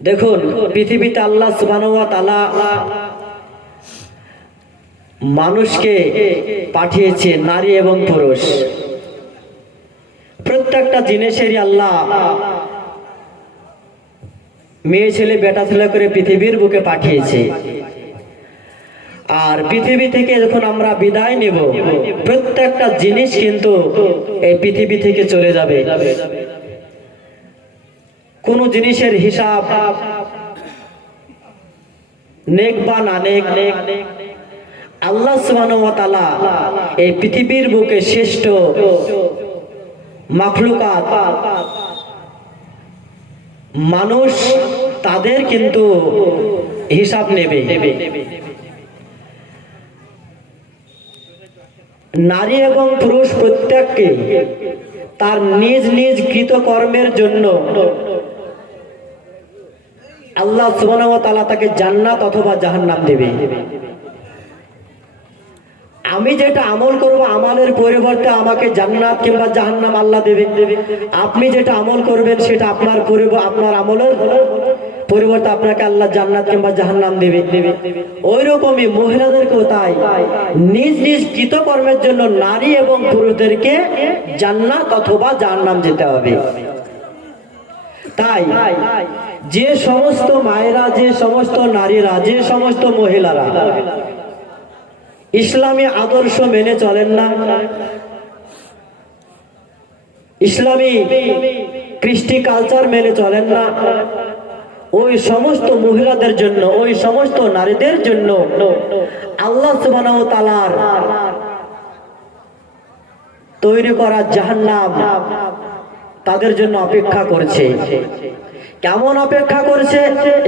দেখুন, পৃথিবীতে আল্লাহ সুবহানাহু ওয়া তাআলা মানুষকে পাঠিয়েছে নারী এবং পুরুষ। প্রত্যেকটা জিনিসেরই আল্লাহ মেয়ে ছেলে বেটা ছেলে করে পৃথিবীর বুকে পাঠিয়েছে। আর পৃথিবী থেকে যখন আমরা বিদায় নেব, প্রত্যেকটা জিনিস কিন্তু এই পৃথিবী থেকে চলে যাবে। কোন জিনিসের হিসাব নেক বা না নেক, আল্লাহ সুবহানাহু ওয়া তাআলা এই পৃথিবীর বুকে শ্রেষ্ঠ মাখলুকাত মানুষ, তাদের কিন্তু হিসাব নেবে। নারী এবং পুরুষ প্রত্যেককে তার নিজ নিজ কৃতকর্মের জন্য আল্লাহ সুবহানাহু ওয়া তাআলা তাকে জান্নাত অথবা জাহান্নাম দেবে। আমি যেটা আমল করব, আমলের পরিবর্তে আমাকে জান্নাত কিংবা জাহান্নাম আল্লাহ দেবে। আপনি যেটা আমল করবেন সেটা আপনার আমলের পরিবর্তে আপনাকে আল্লাহ জান্নাত কিংবা জাহান্নাম দেবে। ওই রকমই মহিলাদেরকেও তাই নিজ নিজ কৃতকর্মের জন্য নারী এবং পুরুষদেরকে জান্নাত অথবা জাহান্নাম যেতে হবে। তাই যে সমস্ত মায়েরা, যে সমস্ত নারীরা, যে সমস্ত মহিলারা ইসলামী আদর্শ মেনে চলেন না, ইসলামী কৃষ্টি কালচার মেনে চলেন না, ওই সমস্ত মহিলাদের জন্য, ওই সমস্ত নারীদের জন্য আল্লাহ সুবহানাহু ওয়া তাআলার তৈরি করা জাহান্নাম তাদের জন্য অপেক্ষা করছে। কেমন অপেক্ষা করছে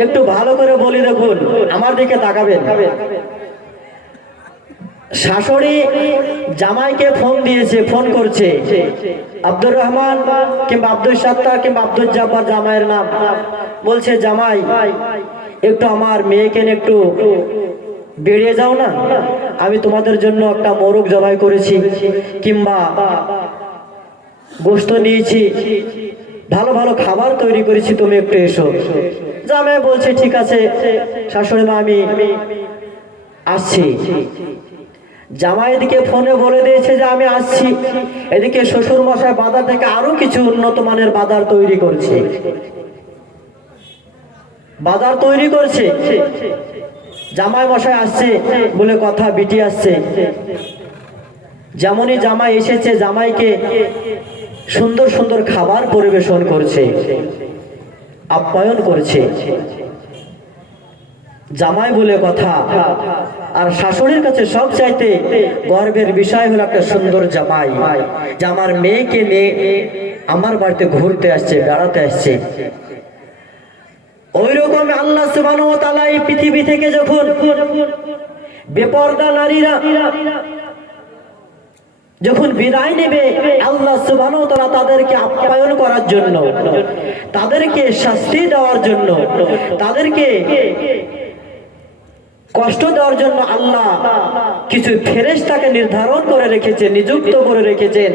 একটু ভালো করে বলি, দেখুন, আমার দিকে তাকাবেন। শাশুড়ি জামাইকে ফোন দিয়েছে, ফোন করছে, আব্দুর রহমান কিংবা আব্দুল সাত্তার কিংবা আব্দুল জব্বার জামাইয়ের নাম, বলছে জামাই একটু আমার মেয়েকে একটু বেরিয়ে যাও না, আমি তোমাদের জন্য একটা মোরগ জবাই করেছি কিংবা গোশত নিয়েছি, ভালো ভালো খাবার তৈরি করেছি, তুমি একটু এসো। জামাই বলছে ঠিক আছে শাশুড়ি মা, আমি আসছি। জামাই এদিকে ফোনে বলে দিয়েছে যে আমি আসছি, এদিকে শ্বশুর মশাই বাজার থেকে আরো কিছু উন্নত মানের বাজার তৈরি করছে, জামাই মশাই আসছে বলে কথা, বিটি আসছে। যেমনই জামাই এসেছে, জামাইকে সুন্দর সুন্দর খাবার পরিবেশন করছে, আপ্যায়ন করছে, জামাই বলে কথা। আর শাশুড়ির কাছে সব চাইতে গর্বের বিষয় হলো একটা সুন্দর জামাই, যে আমার মেয়েকে নিয়ে আমার বাড়িতে ঘুরতে আসছে, বেড়াতে আসছে। ওই রকম আল্লাহ সুবহানাহু ওয়া তাআলা এই পৃথিবী থেকে যখন বেপরদা নারীরা যখন বিদায় নেবে, আল্লাহ সুবহানাহু ওয়া তাআলা তাদেরকে আপ্যায়ন করার জন্য, তাদেরকে শাস্তি দেওয়ার জন্য, তাদেরকে কষ্ট দেওয়ার জন্য আল্লাহ কিছু ফেরেশতাকে নির্ধারণ করে রেখেছেন, নিযুক্ত করে রেখেছেন,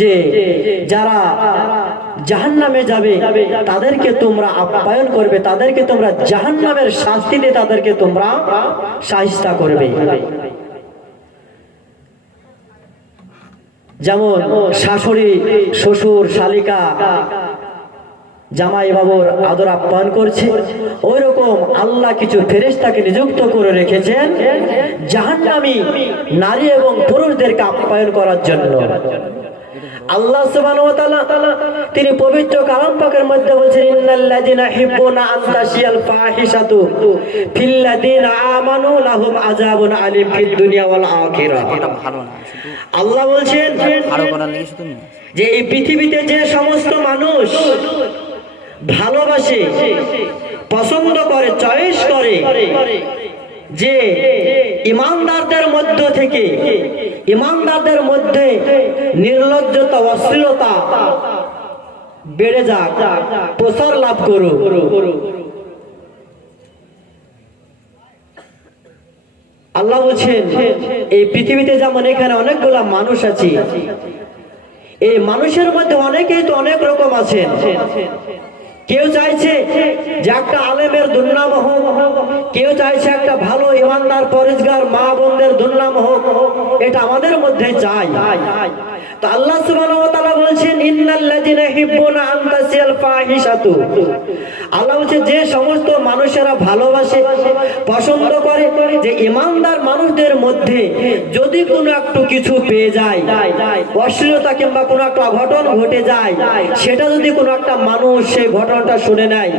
যে যারা জাহান্নামে যাবে তাদেরকে তোমরা আপ্যায়ন করবে, তাদেরকে তোমরা জাহান্নামের শাস্তি দিয়ে তাদেরকে তোমরা শায়েস্তা করবে। যেমন শাশুড়ি শ্বশুর শালিকা জামাই বাবুর আদর আপ্যায়ন করছে, ওই রকম আল্লাহ কিছু ফেরেশতাকে নিযুক্ত করে রেখেছেন জাহান্নামী নারী এবং পুরুষদেরকে আপ্যায়ন করার জন্য। আল্লাহ সুবহানাহু ওয়া তাআলা তিনি পবিত্র কালাম পাকের মধ্যে বলেছেন, ইন্নাল্লাযিনা ইউহিব্বুনা আন তাশিয়াল ফাহিশাতু ফিল্লাযিনা আমানু লাহুম আযাবুন আলীম ফিদ দুনিয়া ওয়াল আখিরাহ। এটা ভালো না, আল্লাহ বলছেন যে এই পৃথিবীতে যে সমস্ত মানুষ ভালোবাসে, পছন্দ করে, চয়েস করে যে ইমানদারদের মধ্য থেকে, ইমানদারদের মধ্যে নির্লজ্জতা, অশ্লীলতা বেড়ে যাক, প্রসার লাভ করুক, আল্লাহ বলছেন এই পৃথিবীতে যেমন এখানে অনেকগুলা মানুষ আছে, এই মানুষের মধ্যে অনেকেই তো অনেক রকম আছেন। কেউ চাইছে যে একটা আলেমের দুর্নাম হোক, কেউ চাইছে একটা ভালো ইমানদার পরেজগার মা বোনদের দুর্নাম হোক, এটা আমাদের মধ্যে চাই। তো আল্লাহ সুবহানাহু ওয়া তাআলা বলছেন ইন্নাল্লাযিনা ইউহিব্বুনা আন তাসিয়াল ফাহিশাতু, আল্লাহ বলছে যে সমস্ত মানুষেরা ভালোবাসে পছন্দ করে যে ইমানদার মানুষদের মধ্যে যদি কোনো একটু কিছু পেয়ে যায়, অশ্লীলতা কিংবা কোনো একটা অঘটন ঘটে যায়, সেটা যদি কোনো একটা মানুষ সেই ঘটনাটা শুনে নেয়,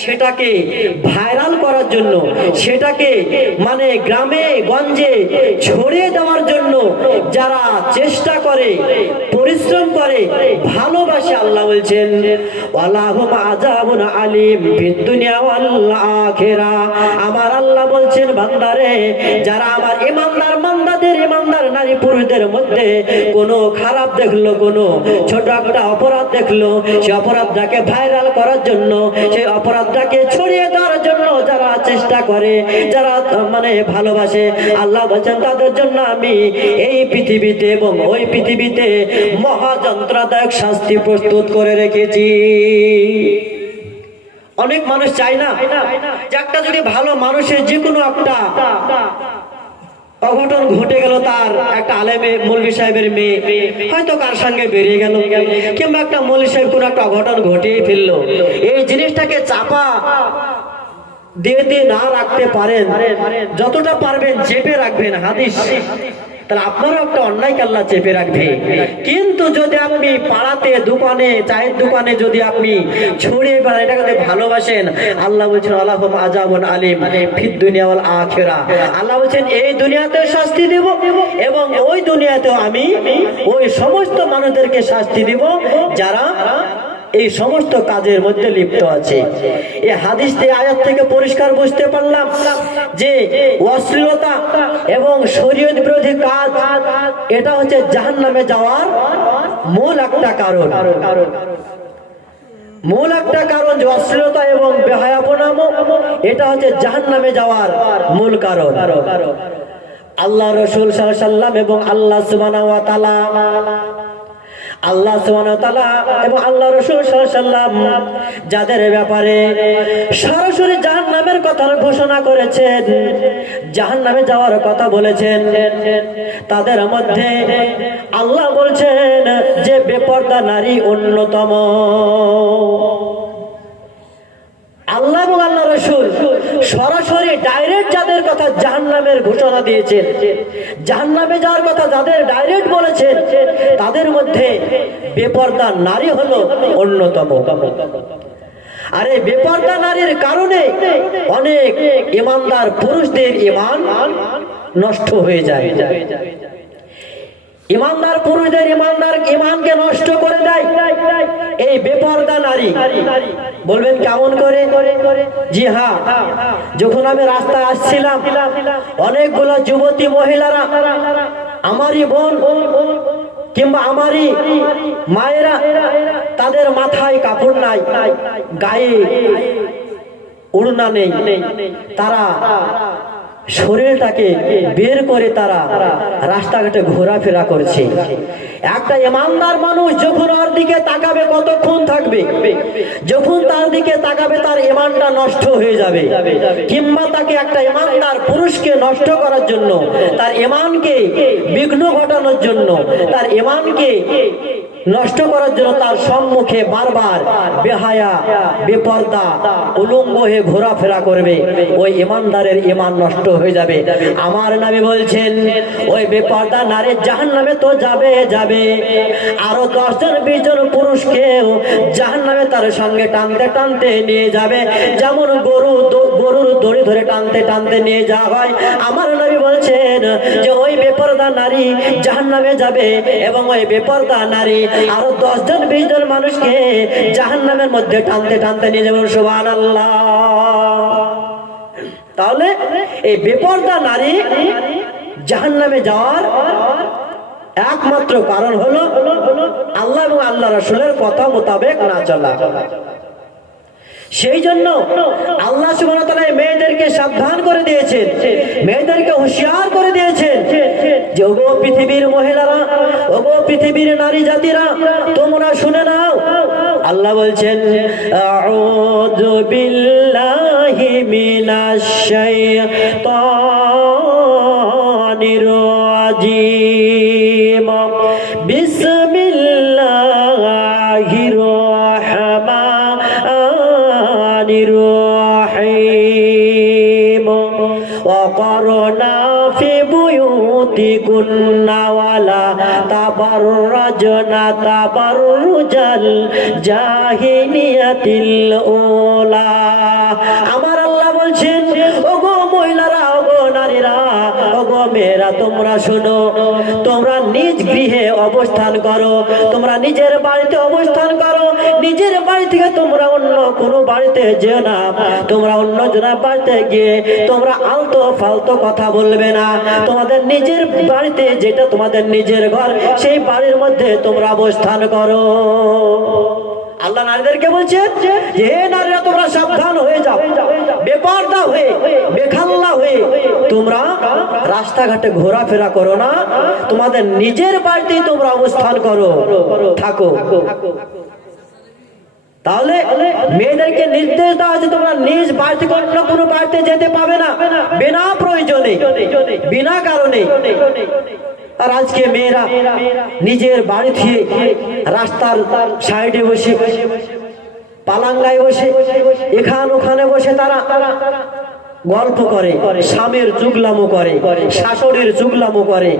সেটাকে ভাইরাল করার জন্য, সেটাকে মানে গ্রামে গঞ্জে ছড়িয়ে দেওয়ার জন্য যারা চেষ্টা করে, পরিশ্রম করে, ভালোবাসে, আল্লাহ বলছেন ওয়ালাহুম আযাবুন আলীম ফিদ দুনিয়া ওয়াল আখিরাহ। আমার আল্লাহ বলছেন বান্দারে, যারা আমার ইমানদার বান্দাদের, ইমানদার নারী পুরুষদের মধ্যে কোনো খারাপ দেখলো, কোনো ছোট একটা অপরাধ দেখলো, সেই অপরাধটাকে ভাইরাল করার জন্য, সেই অপরাধটাকে ছড়িয়ে দেওয়ার জন্য যারা চেষ্টা করে, যারা মানে ভালোবাসে, আল্লাহ বলছেন তাদের জন্য আমি এই পৃথিবীতে এবং ওই পৃথিবীতে মহা যন্ত্রণাদায়ক শাস্তি প্রস্তুত করে রেখেছি। অনেক মানুষ চায় না যে একটা যদি ভালো মানুষের যে কোনো একটা অঘটন ঘটে গেল, তার একটা আলেমে মৌলভী সাহেবের মেয়ে হয়তো কার সঙ্গে বেরিয়ে গেল, কিংবা একটা মৌলভী সাহেব কোনো একটা অঘটন ঘটিয়ে ফেললো, এই জিনিসটাকে চাপা দিয়ে না রাখতে পারেন, যতটা পারবেন চেপে রাখবেন। হাদিস তাহলে আপনারও একটা অন্যায় আল্লাহ চেপে রাখবে। কিন্তু যদি আপনি পাড়াতে, দোকানে, চায়ের দোকানে যদি আপনি ছড়িয়ে বেড়ান, এটাকে যদি ভালোবাসেন, আল্লাহ বলছেন আলাহুম আযাবুন আলীম ফিদ দুনিয়া ওয়াল আখিরাহ, আল্লাহ বলছেন এই দুনিয়াতেও শাস্তি দেব এবং ওই দুনিয়াতেও আমি ওই সমস্ত মানুষদেরকে শাস্তি দেব যারা এই সমস্ত কাজের মধ্যে লিপ্ত আছে। এই হাদিস দিয়ে, আয়াত থেকে পরিষ্কার বুঝতে পারলাম যে অশ্লীলতা এবং শরীয়ত বিরোধী কাজ, এটা হচ্ছে জাহান্নামে যাওয়ার মূল একটা কারণ। মূল একটা কারণ যে অশ্লীলতা এবং বেহায়াপনা, এটা হচ্ছে জাহান্নামে যাওয়ার মূল কারণ। আল্লাহ রাসূল সাল্লাল্লাহু আলাইহি ওয়াসাল্লাম এবং আল্লাহ সুবহানাহু ওয়া তাআলা, আল্লাহ সুবহানাহু ওয়া তাআলা এবং আল্লাহ রাসূল সাল্লাল্লাহু আলাইহি ওয়াসাল্লাম যাদের ব্যাপারে সরাসরি জাহান্নামের কথা ঘোষণা করেছেন, জাহান্নামে যাওয়ার কথা বলেছেন, তাদের মধ্যে আল্লাহ বলছেন যে বেপরদা নারী অন্যতম। আল্লাহ এবং আল্লাহ রাসূল সরাসরি ডাইরেক্ট যাদের কথা জাহান্নামের ঘোষণা দিয়েছেন, জাহান্নামে যাওয়ার কথা যাদের ডাইরেক্ট বলেছেন, তাদের মধ্যে বেপরদা নারী হলো অন্যতম। আর এই বেপরদা নারীর কারণে অনেক ইমানদার পুরুষদের ঈমান নষ্ট হয়ে যায়। ইমানদার পুরুষদের ঈমানকে নষ্ট করে দেয় এই বেপরদা নারী। বলবেন কেমন করে? জি হ্যাঁ, যখন আমি রাস্তায় আসছিলাম, অনেকগুলো যুবতী মহিলারা, আমারই বোন কিংবা আমারই মায়েরা, তাদের মাথায় কাপড় নাই, গায়ে ওড়না নেই, তারা শরীরটাকে বের করে তারা রাস্তাঘাটে ঘোরাফেরা করছে। একটা ইমানদার মানুষ যখন ওর দিকে তাকাবে কতক্ষণ থাকবে? যখন তার দিকে তাকাবে তার ঈমানটা নষ্ট হয়ে যাবে। কিংবা তাকে একটা ইমানদার পুরুষকে নষ্ট করার জন্য, তার ঈমানকে বিঘ্ন ঘটানোর জন্য, তার ঈমানকে নষ্ট করার জন্য তার সম্মুখে বারবার বেহায়া, বেপরদা, উলঙ্গ হয়ে ঘোরাফেরা করবে, ওই ইমানদারের ঈমান নষ্ট হয়ে যাবে। আমার নবী বলছেন ওই বেপরদা নারী জাহান্নামে তো যাবে, আরো 10 জন 20 জন পুরুষকেও জাহান্নামে তার সঙ্গে টানতে টানতে নিয়ে যাবে, যেমন গরুর দড়ি ধরে টানতে টানতে নিয়ে যাওয়া হয়। আমার নবী বলছেন যে ওই বেপরদা নারী জাহান্নামে যাবে এবং ওই বেপরদা নারী আরো 10 জন 20 জন মানুষকে জাহান্নামের মধ্যে টানতে টানতে নিয়ে যাবেন। সুবহানাল্লাহ। তাহলে এই বেপরদা নারী জাহান্নামে যাওয়ার একমাত্র কারণ হলো আল্লাহ এবং আল্লাহ রাসূলের কথা মোতাবেক না চলা। সেই জন্য আল্লাহ সুবহানাহু ওয়া তাআলা মেয়েদেরকে সাবধান করে দিয়েছেন, মেয়েদেরকে হুঁশিয়ার করে দিয়েছেন যে ওগো পৃথিবীর মহিলারা, ওগো পৃথিবীর নারী জাতিরা, তোমরা শুনে নাও। আল্লাহ বলছেন আউযু বিল্লাহি মিনাশ শাইতানির রাজিম বিসমিল্লাহির রহমানির রহিম ওয়াকরনা ফি বুয়ুতিকুন্না ওয়ালা তাবাররাজনা তাবাররুজাল জাহিলিয়াতিল উলা। আমার আল্লাহ বলছেন ওগো মহিলারা, ওগো নারীরা, ওগো মেয়েরা, তোমরা শোনো, তোমরা নিজ গৃহে অবস্থান করো, তোমরা নিজের বাড়িতে অবস্থান করো, নিজের বাড়ি থেকে তোমরা অন্য কোনো বাড়িতে যেও না। তোমরা অন্য জনের বাড়িতে গিয়ে তোমরা আলতো ফালতো কথা বলবে না। তোমাদের নিজের বাড়িতে, যেটা তোমাদের নিজের ঘর, সেই বাড়ির মধ্যে তোমরা অবস্থান করো। আল্লাহ নারীদেরকে বলছে যে হে নারীরা, তোমরা সাবধান হয়ে যাও, বেপরদা হয়ে, বেখাল্লা হয়ে তোমরা রাস্তাঘাটে ঘোরাফেরা করো না, তোমাদের নিজের বাড়িতেই তোমরা অবস্থান করো, থাকো। তাহলে মেয়েদেরকে নির্দেশ দেওয়া আছে তোমরা নিজ বাড়ি থেকে অন্য কোনো বাড়িতে যেতে পাবে না, বিনা প্রয়োজনে, বিনা কারণে। আর আজকে মেয়েরা নিজের বাড়ি থেকে রাস্তার সাইডে বসে, পালাঙ্গায় বসে, এখান ওখানে বসে তারা গল্প করে, স্বামীর চুগলামো করে, শাশুড়ির চুগলামো করে।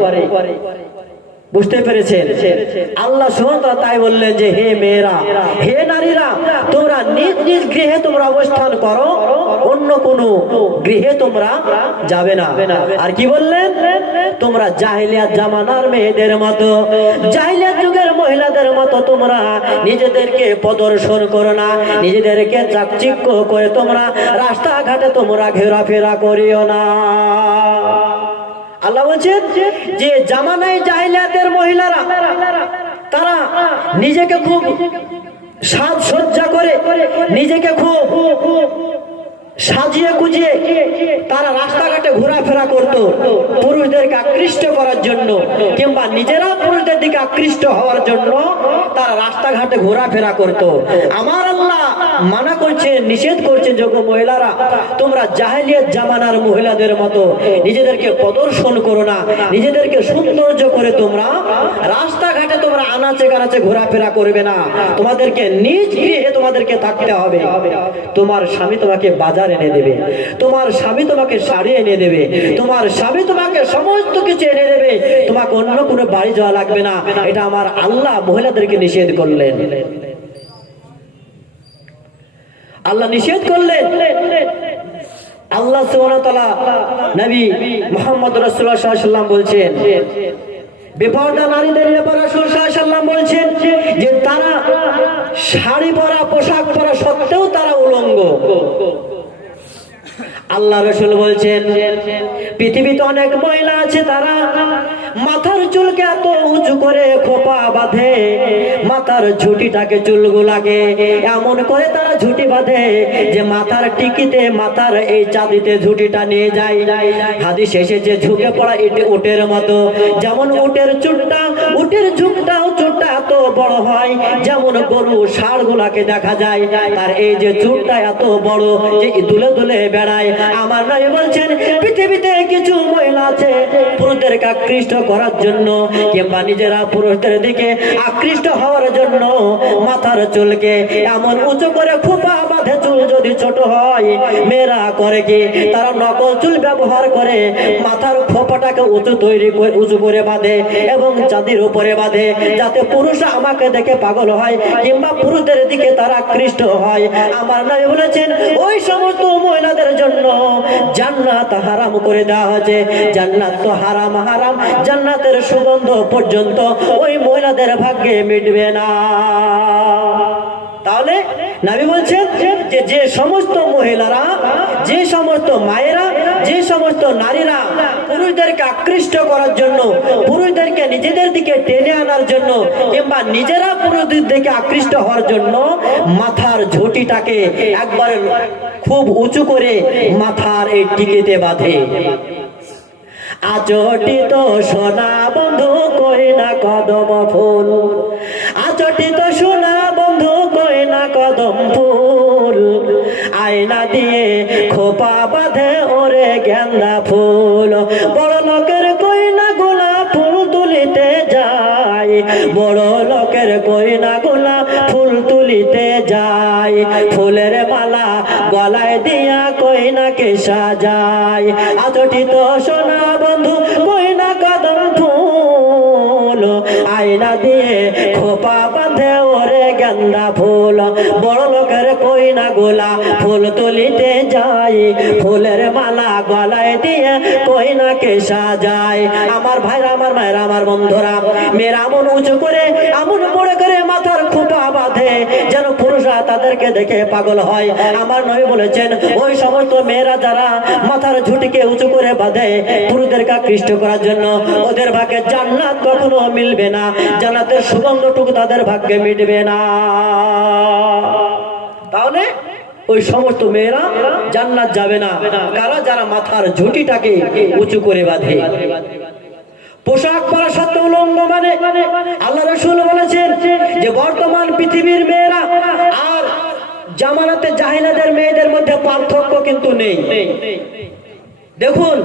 বুঝতে পেরেছেন? আল্লাহ সুবহানাহু ওয়া তাআলা তাই বললেন যে হে মেয়েরা, হে নারীরা, তোমরা নিজ নিজ গৃহে তোমরা অবস্থান করো, অন্য কোনো গৃহে তোমরা যাবে না। আর কি বললেন? তোমরা জাহেলিয়াত জামানার মেয়েদের মতো, জাহেলিয়াত যুগের মহিলাদের মতো তোমরা নিজেদেরকে প্রদর্শন করো না, নিজেদেরকে চাকচিক্য করে তোমরা রাস্তাঘাটে তোমরা ঘোরাফেরা করিও না। আল্লাহ বলছেন যে জামানায় জাহিলিয়াতের মহিলারা তারা নিজেকে খুব সাজসজ্জা করে, নিজেকে খুব সাজিয়ে গুজিয়ে তারা রাস্তাঘাটে ঘোরাফেরা করত পুরুষদেরকে আকৃষ্ট করার জন্য, কিংবা নিজেরা পুরুষদের দিকে আকৃষ্ট হওয়ার জন্য তারা রাস্তাঘাটে ঘোরাফেরা করত। আমার আল্লাহ মানা করছেন, নিষেধ করছেন, যোগ্য মহিলারা, তোমরা জাহেলিয়াত জামানার মহিলাদের মতো নিজেদেরকে প্রদর্শন করো না, নিজেদেরকে সৌন্দর্য করে তোমরা রাস্তাঘাটে তোমরা আনাচে কানাচে ঘোরাফেরা করবে না। তোমাদেরকে নিজ গৃহে তোমাদেরকে থাকতে হবে। তোমার স্বামী তোমাকে বাজার এনে দেবে, তোমার স্বামী তোমাকে শাড়ি এনে দেবে, তোমার স্বামী তোমাকে সমস্ত কিছু এনে দেবে, তোমাকে অন্য কোনো বাড়ি যাওয়া লাগবে না। এটা আমার আল্লাহ মহিলাদেরকে নিষেধ করলেন, আল্লাহ নিষেধ করলেন। আল্লাহ সুবহানাহু ওয়া তাআলা নবী মুহাম্মদ রাসূলুল্লাহ সাল্লাল্লাহু আলাইহি ওয়াসাল্লাম বলছেন, বেপরদা নারীদের ব্যাপারে রাসূল সাল্লাল্লাহু আলাইহি ওয়াসাল্লাম বলছেন যে তারা শাড়ি পরা, পোশাক পরা সত্ত্বেও তারা উলঙ্গ। আল্লাহ রাসূল বলছেন পৃথিবীতে অনেক মহিলা আছে তারা মাথার চুলকে এত উঁচু করে খোপা বাঁধে, মাথার ঝুঁটিটাকে চুলগুলাকে এমন করে তারা ঝুঁটি বাঁধে যে মাথার টিকিতে, মাথার এই চাঁদিতে ঝুঁটিটা নিয়ে যায়। হাদিস এসেছে ঝুঁকে পড়া উটের মতো, যেমন উটের চুটটা, উটের ঝুঁকটাও চুটটা এত বড় হয়, যেমন গরু ষাঁড় গুলাকে দেখা যায় তার এই যে চুটটা এত বড় যে দুলে দুলে বেড়ায়। আমার নবী বলছেন পৃথিবীতে কিছু মহিলা আছে পুরুষদেরকে আকৃষ্ট করার জন্য কিংবা নিজেরা পুরুষদের দিকে আকৃষ্ট হওয়ার জন্য মাথার চুলকে এমন উঁচু করে খোপা বাঁধে। চুল যদি ছোট হয় মেয়েরা করে কি, তারা নকল চুল ব্যবহার করে মাথার খোপাটাকে উঁচু করে বাঁধে এবং চাঁদির উপরে বাঁধে, যাতে পুরুষরা আমাকে দেখে পাগল হয় কিংবা পুরুষদের দিকে তারা আকৃষ্ট হয়। আমার নবী বলেছেন ওই সমস্ত মহিলাদের জন্য জান্নাত হারাম করে দেওয়া হয়েছে। জান্নাত তো হারাম, হারাম জান্নাতের সুগন্ধ পর্যন্ত ওই মহিলাদের ভাগ্যে মিটবে না। তাহলে নবী বলছেন যে যে সমস্ত মহিলারা, যে সমস্ত মায়েরা যে সমস্ত নারীরা পুরুষদেরকে আকৃষ্ট করার জন্য, পুরুষদেরকে নিজেদের দিকে টেনে আনার জন্য কিংবা নিজেরা পুরুষদের দিকে আকৃষ্ট হওয়ার জন্য মাথার ঝুঁটিটাকে একবার খুব উঁচু করে মাথার এই টিকিতে বাঁধে। আচটিত সোনা বন্ধু কই না কদম ফুল, আচটিত সোনা বন্ধু কই না কদম ফুল, আয়না দিয়ে খোপা বাঁধে ওরে গেন্দা ফুল। বড় লোকের কই না গোলাপ ফুল তুলিতে যায়, বড় লোকের কই না গোলাপ ফুল তুলিতে যায়, ফুলের মালা গলায় দিয়া কই না কে সাজায়। আচটিত সোনা বন্ধু কই না কদম ফুল, আয়না দিয়ে খোপা বাঁধে ওরে গেন্দা ফুল। বড় লোকের কই না গোলা ফুল তুলিতে যায়, ফুলের মালা গলায় দিয়ে কই না কে সাজায়। আমার ভাইরা, আমার মায়েরা, আমার বন্ধুরা, মেয়েরা এমন উঁচু করে, এমন বড় করে মাথার খোপা বাঁধে যেন পুরুষরা তাদেরকে দেখে পাগল হয়। আমার নবী বলেছেন, ওই সমস্ত মেয়েরা যারা মাথার ঝুঁটিকে উঁচু করে বাঁধে পুরুষদেরকে আকৃষ্ট করার জন্য, ওদের ভাগ্যে জান্নাত কখনো মিলবে না, জান্নাতের সুগন্ধটুকু তাদের ভাগ্যে মিটবে না। তাহলে ওই সমস্ত মেয়েরা জান্নাত যাবে না কারা? যারা মাথার ঝুঁটিটাকে উঁচু করে বাঁধে। পোশাক পরা সত্ত্বেও উলঙ্গ মানে আল্লাহ রাসূল বলেছেন যে বর্তমান পৃথিবীর মেয়েরা আর জামানাতে জাহিলাদের মেয়েদের মধ্যে পার্থক্য কিন্তু নেই। দেখুন,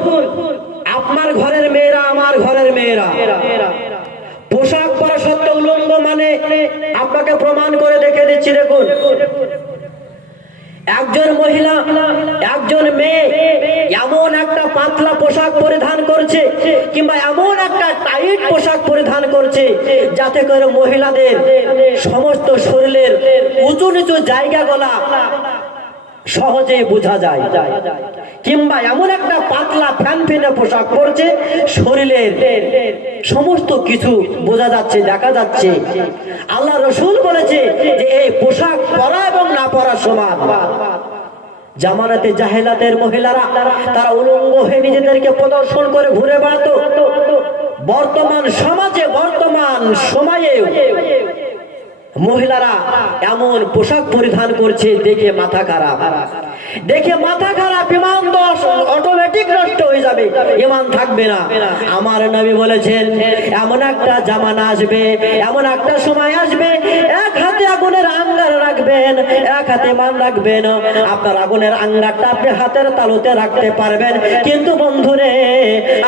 আপনার ঘরের মেয়েরা, আমার ঘরের মেয়েরা পোশাক পরা সত্ত্বেও উলঙ্গ মানে আপনাকে প্রমাণ করে দেখে দিচ্ছি। দেখুন, একজন মহিলা, একজন মেয়ে এমন একটা পাতলা পোশাক পরিধান করছে কিংবা এমন একটা টাইট পোশাক পরিধান করছে যাতে করে মহিলাদের সমস্ত শরীরের উঁচু নিচু জায়গাগুলা সহজেই বোঝা যায়, কিংবা এমন একটা পাতলা ফ্যানফেনে পোশাক পরছে শরীরের সমস্ত কিছু বোঝা যাচ্ছে, দেখা যাচ্ছে। আল্লাহ রাসূল বলেছে যে এই পোশাক পরা এবং না পরা সমান। জামানাতে জাহেলাতের মহিলারা তারা উলঙ্গ হয়ে নিজেদেরকে প্রদর্শন করে ঘুরে বেড়াতো। বর্তমান সমাজে, বর্তমান সময়ে মহিলারা এমন পোশাক পরিধান করছে দেখে মাথা খারাপ, দেখে মাথা খারাপ। ইমান তো অটোমেটিক নষ্ট হয়ে যাবে, ইমান থাকবে না। আমার নবী বলেছেন এমন একটা জামানা আসবে, এমন একটা সময় আসবে, এক হাতে আগুনের আঙ্গার রাখবেন, এক হাতে মান রাখবেন। আপনার আগুনের আঙ্গারটা আপনি হাতের তালুতে রাখতে পারবেন, কিন্তু বন্ধুরে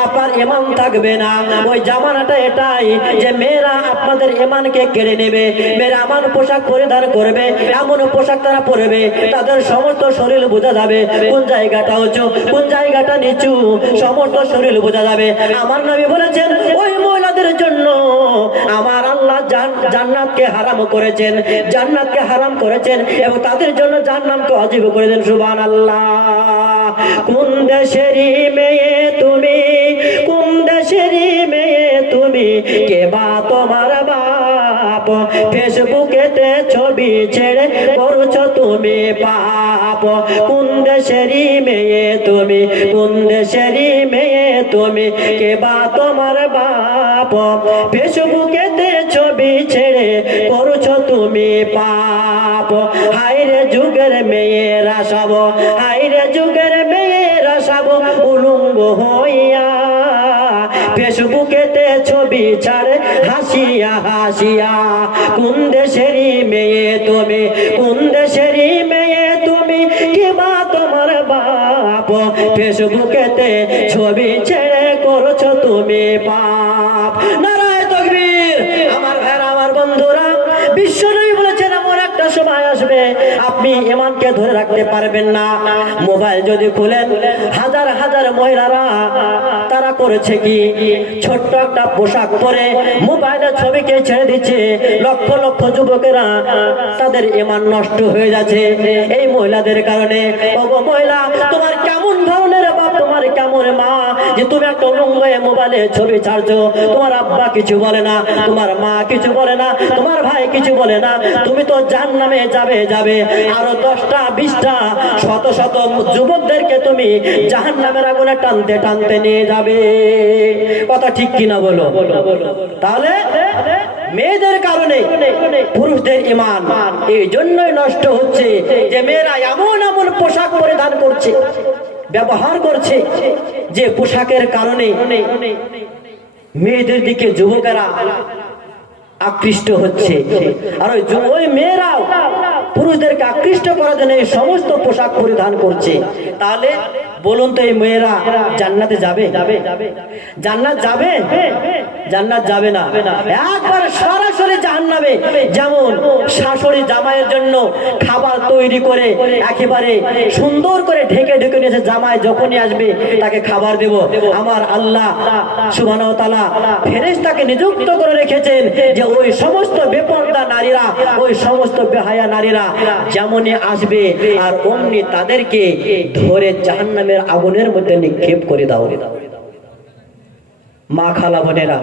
আপনার ইমান থাকবে না। ওই জামানাটা এটাই যে মেয়েরা আপনাদের ইমানকে কেড়ে নেবে। মেয়েরা এমন পোশাক পরিধান করবে, এমন পোশাক তারা পরবে তাদের সমস্ত শরীর বোঝা যাবে, কোন জায়গাটা উঁচু কোন জায়গাটা নিচু, সমস্ত শরীর বোঝা যাবে। আমার নবী বলেছেন ওই মহিলাদের জন্য আমার আল্লাহ জান্নাতকে হারাম করেছেন, জান্নাতকে হারাম করেছেন এবং তাদের জন্য জাহান্নামকে ওয়াজিব করে দেন। সুবহানাল্লাহ। কোন দেশেরই মেয়ে তুমি, কোন দেশেরই মেয়ে তুমি, কে বা তোমার বাপ, ফেসবুকেতে ছবি ছেড়ে করছো তুমি পাপ। কোন দেশেরই মেয়ে তুমি, কোন দেশেরই মেয়ে তুমি, কে বা তোমার বাপ, ফেসবুকেতে ছবি ছেড়ে করছো তুমি পাপ। হায়রে যুগের মেয়েরা সব, হায়রে যুগের মেয়েরা সব উলঙ্গ হইয়া ফেসবুকেতে ছবি ছাড়ে হাসিয়া হাসিয়া। কোন দেশেরই মেয়ে তুমি, কোন দেশেরই মেয়ে তুমি, কে বা তোমার বাপ, ফেসবুকেতে ছবি ছেড়ে করছো তুমি পাপ। নারায়ে তাকবীর। আমার ভাইরা, আমার বন্ধুরা, বিশ্বনবী বলেছেন এমন একটা সময় আসবে আপনি ইমানকে ধরে রাখতে পারবেন না। মোবাইল যদি খুলেন, হাজার হাজার মহিলারা তারা করেছে কি, ছোট্ট একটা পোশাক পরে মোবাইলে ছবিকে ছেড়ে দিচ্ছে। লক্ষ লক্ষ যুবকেরা তাদের ইমান নষ্ট হয়ে যাচ্ছে এই মহিলাদের কারণে। ওগো মহিলা, তোমার কেমন ধরনের বাপ তোমার কেমন মা যে তুমি একটা উলঙ্গ মোবাইলে ছবি ছাড়ছো, তোমার আব্বা কিছু বলে না, তোমার মা কিছু বলে না, তোমার ভাই কিছু বলে না, তুমি তো জাহান্নামে যাবে, আরো 10টা 20টা শত শত যুবকদেরকে তুমি জাহান্নামের আগুনে টানতে টানতে নিয়ে যাবে। কথা ঠিক কিনা বলো? তাহলে মেয়েদের কারণে পুরুষদের ঈমান এই জন্যই নষ্ট হচ্ছে যে মেয়েরা এমন এমন পোশাক পরিধান করছে, ব্যবহার করছে, যে পোশাকের কারণে মেয়েদের দিকে যুবকেরা আকৃষ্ট হচ্ছে। আর ওই মেয়েরাও পুরুষদেরকে আকৃষ্ট করার জন্য এই সমস্ত পোশাক পরিধান করছে। তাহলে বলুন তো এই মেয়েরা জান্নাতে যাবে? জান্নাত যাবে? জান্নাত যাবে না, একবার সরাসরি জাহান্নামে। যেমন শাশুড়ি জামাইয়ের জন্য খাবার তৈরি করে একেবারে সুন্দর করে ঢেকে ঢেকে নিয়েছে, জামাই যখনই আসবে তাকে খাবার দেব, আমার আল্লাহ সুবহানাহু ওয়া তাআলা ফেরেশতাকে নিযুক্ত করে রেখেছেন যে ওই সমস্ত বেপরদা নারীরা, ওই সমস্ত বেহায়া নারীরা যেমনই আসবে আর অমনি তাদেরকে ধরে জাহান্নামের আগুনের মধ্যে নিক্ষেপ করে দাও। মা খালা বোনেরা,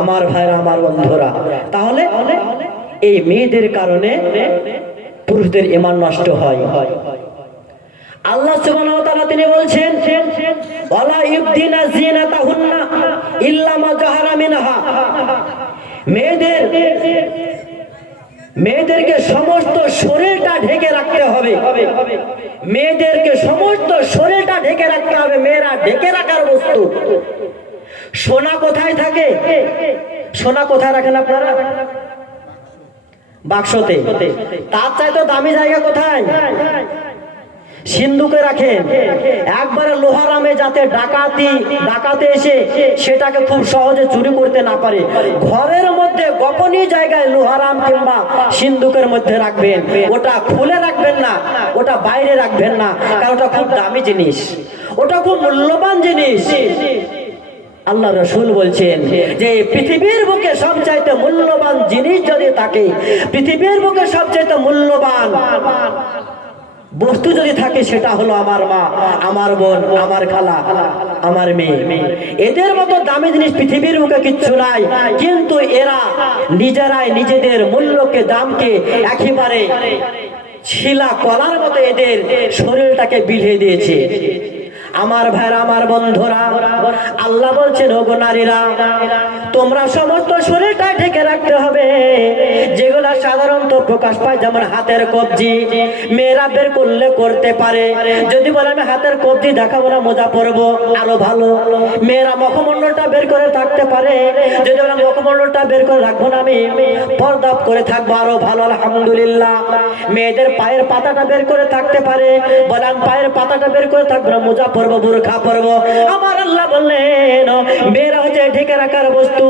আমার ভাইরা, আমার বন্ধুরা, তাহলে এই মেয়েদের কারণে পুরুষদের ঈমান নষ্ট হয়। আল্লাহ সুবহানাহু ওয়া তাআলা তিনি বলছেন, ওয়ালা ইবদিনা জিনাতাহুন্না ইল্লা মা যাহারা মিনহা। মেয়েদেরকে সমস্ত শরীরটা ঢেকে রাখতে হবে, মেয়েদেরকে সমস্ত শরীরটা ঢেকে রাখতে হবে। মেয়েরা ঢেকে রাখার বস্তু। সোনা কোথায় থাকে? সোনা কোথায় রাখেন আপনারা? বাক্সতে। তার চাইতে দামি জায়গা কোথায়? সিন্ধুকে রাখেন। একবারে লোহারামে যাতে ডাকাতে এসে সেটাকে খুব সহজে চুরি করতে না পারে, ঘরের মধ্যে গোপনীয় জায়গায় লোহারাম কিংবা সিন্ধুকের মধ্যে রাখবেন। ওটা খুলে রাখবেন না, ওটা বাইরে রাখবেন না, কারণ ওটা খুব দামি জিনিস, ওটা খুব মূল্যবান জিনিস। আল্লাহ রাসূল বলছেন যে পৃথিবীর বুকে সবচাইতে মূল্যবান জিনিস যদি থাকে, পৃথিবীর বুকে সবচাইতে মূল্যবান বস্তু যদি থাকে, সেটা হলো আমার মা, আমার বোন, আমার খালা, আমার মেয়ে। এদের মতো দামি জিনিস পৃথিবীর বুকে কিচ্ছু নাই। কিন্তু এরা নিজেরাই নিজেদের মূল্যকে, দামকে একেবারে ছিলা কলার মতো এদের শরীরটাকে বিলিয়ে দিয়েছে। আমার ভাইরা, আমার বন্ধুরা, আল্লাহ বলছেন, ওগো নারীরা, তোমরা সমস্ত শরীরটা ঢেকে রাখতে হবে। যেগুলা সাধারণত প্রকাশ পায়, যেমন হাতের কবজি, মেয়েরা বের করলে করতে পারে। যদি বলে আমি হাতের কবজি দেখাবো না, মোজা পরবো, আরো ভালো। মেয়েরা মুখমণ্ডলটা বের করে থাকতে পারে। যদি বলে মুখমণ্ডলটা বের করে রাখবো না, আমি পর্দা করে থাকবো, আরো ভালো, আলহামদুলিল্লাহ। মেয়েদের পায়ের পাতাটা বের করে থাকতে পারে, বলে আমি পায়ের পাতাটা বের করে থাকবো না, মোজা পরবো, বোরখা পরবো। আমার আল্লাহ বললেন, মেয়েরা হচ্ছে ঢেকে রাখার বস্তু।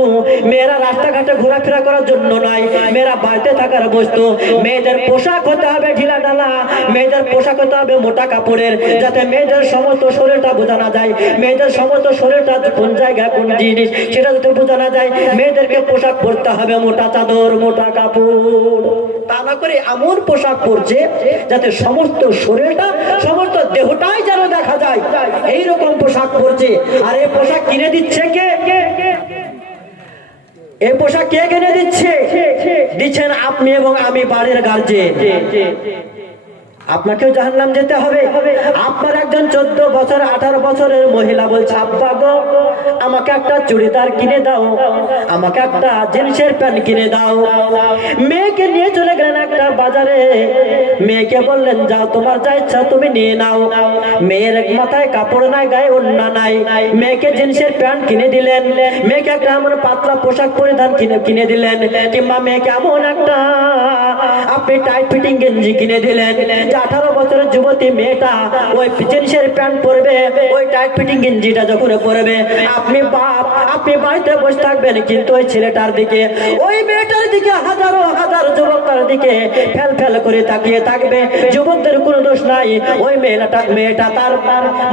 মেয়েরা রাস্তাঘাটে ঘোরাফেরা করার জন্য নয়, মেয়েরা বাড়িতে থাকার বস্তু। মেয়েদের পোশাক হতে হবে ঢিলা ঢালা, মেয়েদের পোশাক হতে হবে মোটা কাপড়ের, যাতে মেয়েদের সমস্ত শরীরটা বোঝা না যায়, মেয়েদের সমস্ত শরীরটা কোন জায়গা কোন জিনিস সেটা যাতে বোঝা না যায়। মেয়েদেরকে পোশাক পরতে হবে মোটা চাদর, মোটা কাপড়, তা না করে এমন পোশাক পরছে যাতে সমস্ত শরীরটা, সমস্ত দেহটাই যেন দেখা যায়, এইরকম পোশাক পরছে। আর এই পোশাক কিনে দিচ্ছে কে? এই পোশাক কে কিনে দিচ্ছে? দিচ্ছেন আপনি এবং আমি, বাড়ির গার্জেন। আপনাকেও জাহান্নাম যেতে হবে। আপনার একজন 14 বছর 18 বছরের মহিলা বলছে, আব্বা গো, আমাকে একটা চুড়িদার কিনে দাও, আমাকে একটা জিন্সের প্যান্ট কিনে দাও। মেয়েকে নিয়ে চলে গেলেন একটা বাজারে। মেয়েকে বললেন, যাও, তোমার যা ইচ্ছা তুমি নিয়ে নাও। মেয়ের মাথায় কাপড় নাই, গায়ে ওড়না নাই। মেয়েকে জিন্সের প্যান্ট কিনে দিলেন, মেয়েকে একটা এমন পাতলা পোশাক পরিধান কিনে দিলেন, কিংবা মেয়েকে এমন একটা আপনি টাইট ফিটিং গেঞ্জি কিনে দিলেন। 18 বছরের যুবতী মেয়েটা ওই জিন্সের প্যান্ট পরবে, ওই টাইট ফিটিং গেঞ্জিটা যখন পরবে, আপনি বাপ, আপনি বাড়িতে বসে থাকবেন, কিন্তু ওই ছেলেটার দিকে, ওই মেয়েটার দিকে হাজারো হাজার যুবকটার দিকে ফেল ফেল করে তাকিয়ে থাকবে। যুবকদের কোনো দোষ নাই, ওই মেয়েটা তার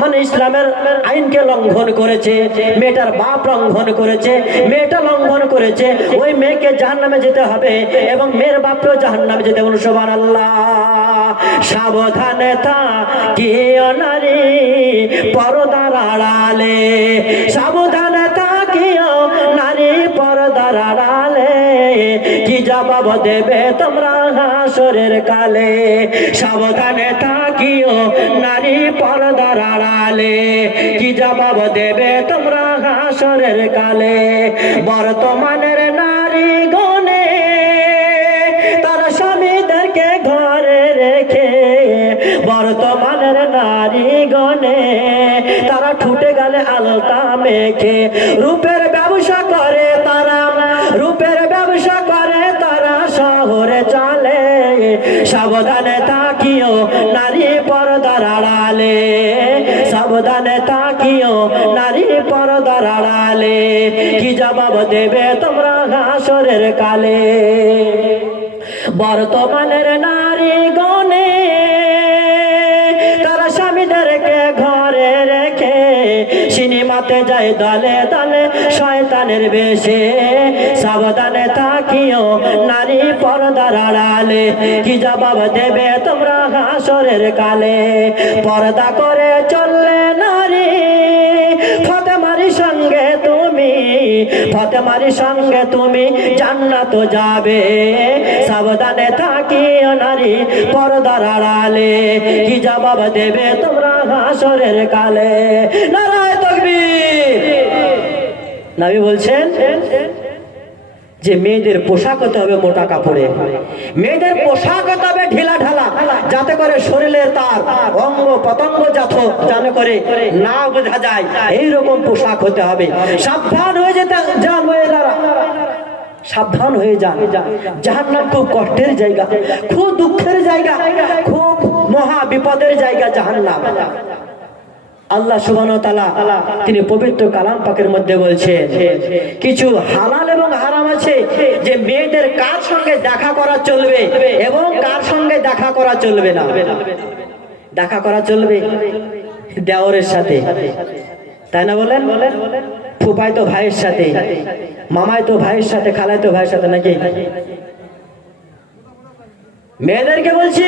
মানে ইসলামের আইনকে লঙ্ঘন করেছে, মেয়েটার বাপ লঙ্ঘন করেছে, মেয়েটা লঙ্ঘন করেছে। ওই মেয়েকে জাহান্নামে যেতে হবে এবং মেয়ের বাপকেও জাহান্নামে যেতে হবে। সুবহানাল্লাহ। সাবধানে থাকিও নারী পর্দার আড়ালে, সাবধানে থাকিও নারী পর্দার আড়ালে, কি জবাব দেবে তোমরা হাসরের কালে। সাবধানে থাকিও নারী পর্দার আড়ালে, কি জবাব দেবে তোমরা হাসরের কালে। বর্তমানের নারী গণে তারা স্বামীদেরকে ঘরে রেখে, বর্তমানের নারী গণে তারা ঠুটে গালে আলতা মেখে, রূপের ব্যবসা করে তারা, রূপের ব্যবসা করে তারা শহরে চলে। সাবধানে থাকিও নারী পর্দার আড়ালে, সাবধানে থাকিও নারী পর্দার আড়ালে, কি জবাব দেবে তোমরা হাসরের কালে। বর্তমানের নারী গণে তারা স্বামীদেরকে ঘরে রেখে সিনেমাতে যায় দলে দলে শয়তানের বেশে। সাবধানে থাকিও নারী পর্দার আড়ালে, কি জবাব দেবে তোমরা হাসরের কালে। পর্দা করে চললে নারী ফাতেমার সঙ্গে তুমি, ফাতেমার সঙ্গে তুমি জান্নাত যাবে। সাবধানে থাকিও নারী পর্দার আড়ালে, কি জবাব দেবে তোমরা হাসরের কালে। নারায়ে তাকবীর। নবী বলছেন যে মেয়েদের পোশাক হতে হবে মোটা কাপড়ে, মেয়েদের পোশাক হতে হবে ঢিলা ঢালা, যাতে করে শরীরের তার অঙ্গ পতঙ্গ যাতে করে না বোঝা যায়, এইরকম পোশাক হতে হবে। সাবধান হয়ে যেতে যান মেয়েরা, সাবধান হয়ে যান। জাহান্নাম খুব কষ্টের জায়গা, খুব দুঃখের জায়গা, খুব মহা বিপদের জায়গা জাহান্নাম। আল্লাহ সুবহানাহু ওয়া তাআলা তিনি পবিত্র কালাম পাকের মধ্যে বলছেন কিছু হালাল এবং হারাম আছে, যে মেয়েদের কার সঙ্গে দেখা করা চলবে এবং কার সঙ্গে দেখা করা চলবে না। দেখা করা চলবে দেওরের সাথে, তাই না বলেন? ফুফায়তো ভাইয়ের সাথে, মামায়তো ভাইয়ের সাথে, খালায়তো ভাইয়ের সাথে, নাকি? মেয়েদেরকে বলছি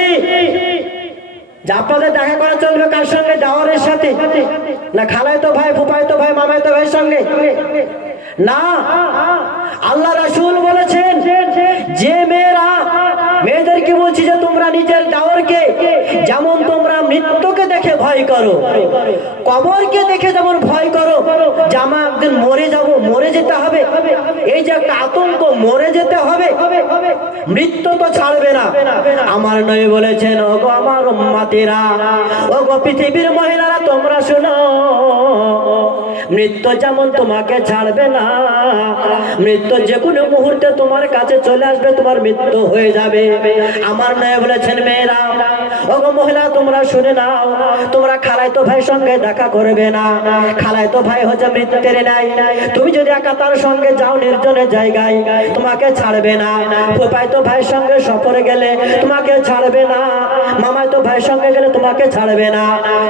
যে আপনাদের দেখা করা চলবে কার সঙ্গে? দেওরের সাথে, না খালায়তো ভাই, ফুফায়তো ভাই, মামায়তো ভাইয়ের সঙ্গে? না, আল্লাহ রাসূল বলেছেন যে মেয়েরা, মেয়েদেরকে বলছি যে তোমরা নিজের দেওরকে যেমন তোমরা মৃত্যুকে দেখে ভয় করো, কবরকে দেখে যেমন ভয় করো, যে আমরা একদিন মরে যাব, মরে যেতে হবে, এই যে একটা আতঙ্ক, মরে যেতে হবে, মৃত্যু তো ছাড়বে না। আমার নবী বলেছেন, ওগো আমার উম্মতিরা, ওগো পৃথিবীর মহিলারা, তোমরা শোনো, মৃত্যু যেমন তোমাকে ছাড়বে না, মৃত্যু যে কোনো মুহূর্তে তোমার কাছে চলে আসবে, তোমার মৃত্যু হয়ে যাবে। আমার নবী বলেছেন, মেয়েরা, ওগো মহিলা, তোমরা শুনে নাও, তোমরা খালায়তো ভাইয়ের সঙ্গে দেখা করবে না। খালায়তো ভাই হচ্ছে মৃত্যুর নাই, তুমি যদি একা তার সঙ্গে যাও নির্জনের জায়গায়, তোমাকে ছাড়বে না। ফুফায়তো ভাইয়ের সঙ্গে সফরে গেলে তোমাকে ছাড়বে না, মামায়তো ভাইয়ের সঙ্গে গেলে তোমাকে ছাড়বে না,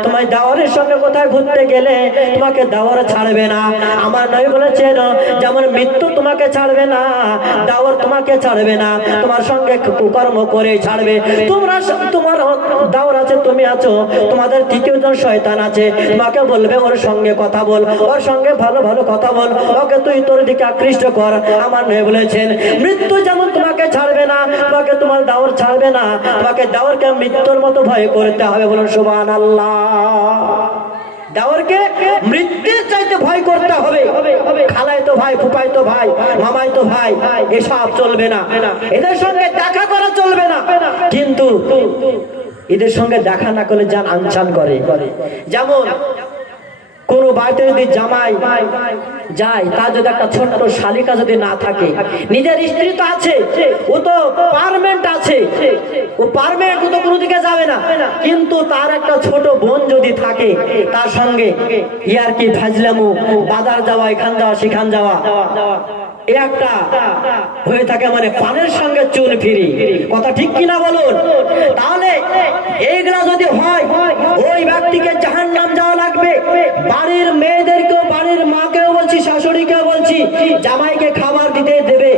তোমার দেওরের সঙ্গে কোথায় ঘুরতে গেলে তোমাকে দেওর ছাড়বে না। আমার নবী বলেছেন, যেমন মৃত্যু তোমাকে ছাড়বে না, দেওর তোমাকে ছাড়বে না, তোমার সঙ্গে কুকর্ম করে ছাড়বে। তোমরা, তোমার দেওর আছে, তুমি আছো, তোমাদের তৃতীয়জন শয়তান আছে, তোমাকে বলবে ওর সঙ্গে কথা বল, ওর সঙ্গে ভালো ভালো কথা বল, ওকে তুই তোর দিকে আকৃষ্ট কর। আমার নবী বলেছেন, মৃত্যু যেমন তোমাকে ছাড়বে না, তোমাকে তোমার দেওর ছাড়বে না, তোমাকে দেওরকে মৃত্যুর মতো ভয় করতে হবে। বলুন সুবহানাল্লাহ। দেওরকে মৃত্যুর চাইতে ভয় করতে হবে। খালায়তো ভাই, ফুফায়তো ভাই, মামায়তো ভাই, এসব চলবে না, এদের সঙ্গে দেখা করা চলবে না। কিন্তু এদের সঙ্গে দেখা না করলে যান আনচান করে। যেমন কোন বাড়িতে যদি জামাই যায়, তার যদি একটা ছোট্ট শালিকা যদি না থাকে, নিজের স্ত্রী তো আছে, ও তো পার্মানেন্ট আছে, ও পার্মানেন্ট, ও তো কোনো দিকে যাবে না, কিন্তু তার একটা ছোট বোন যদি থাকে, তার সঙ্গে ইয়ার কি ফাজলামু, বাজার যাওয়া, এখান যাওয়া, সেখান যাওয়া, এ একটা হয়ে থাকে, মানে পানের সঙ্গে চুন ফিরি। কথা ঠিক কিনা বলুন? তাহলে এইগুলা যদি হয়, ওই ব্যক্তিকে জাহান্নাম যাওয়া লাগবে। বাড়ির মেয়েদেরকেও, বাড়ির মাকেও বলছি, শাশুড়িকেও বলছি, জামাইকে খাবার দিতে দেবে,